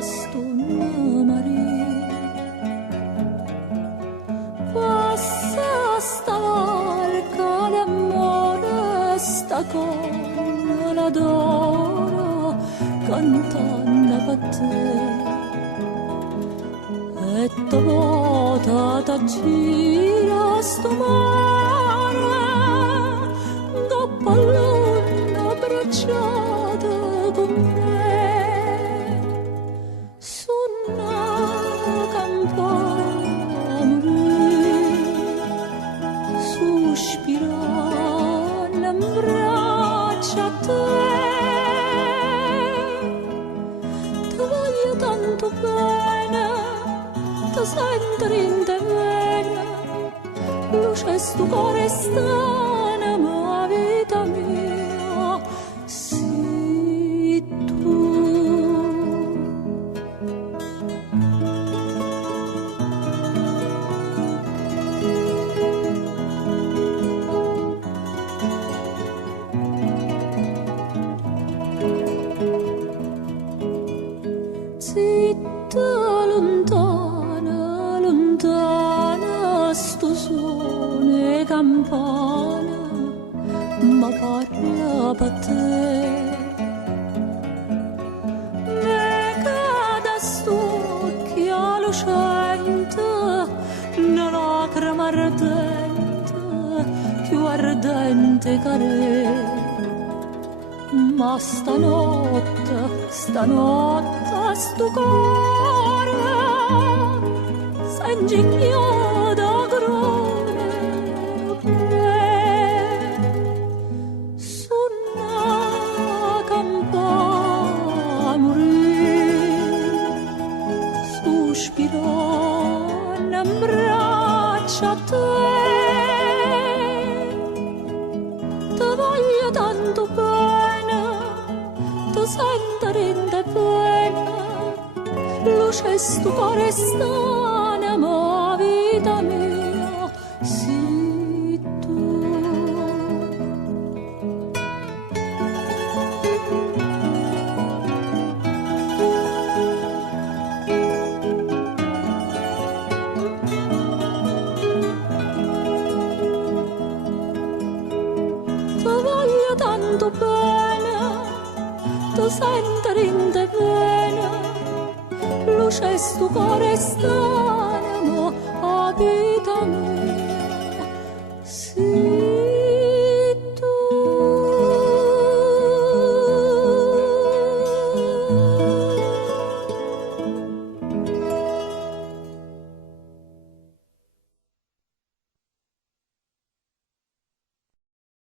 sto mare. Passa sta barca d'amore, sta con l'adoro, cantando per te. E dopo ta gira sto mare, dopo l'una abbracciata con me, su una campana morì, sospirando in braccio a te. Ti voglio tanto bene, ti sento in te bene, luce sto cuore strana, ma vita mia, sei tu. Zitta lontana, lontana, sto suono e campana, ma parla per te. Me cade sto occhio lucente, una lacrima ardente, più ardente che re. Ma stanotte sto cuore s'ingigna da grone su una campana morì, sospirando in braccio a te. Ti voglio tanto bene, ti sento in te bene, luce sto cuore strana, ma vita mia, sei tu. Ti voglio tanto bene, ti sento in te bene, luce sto cuore strano.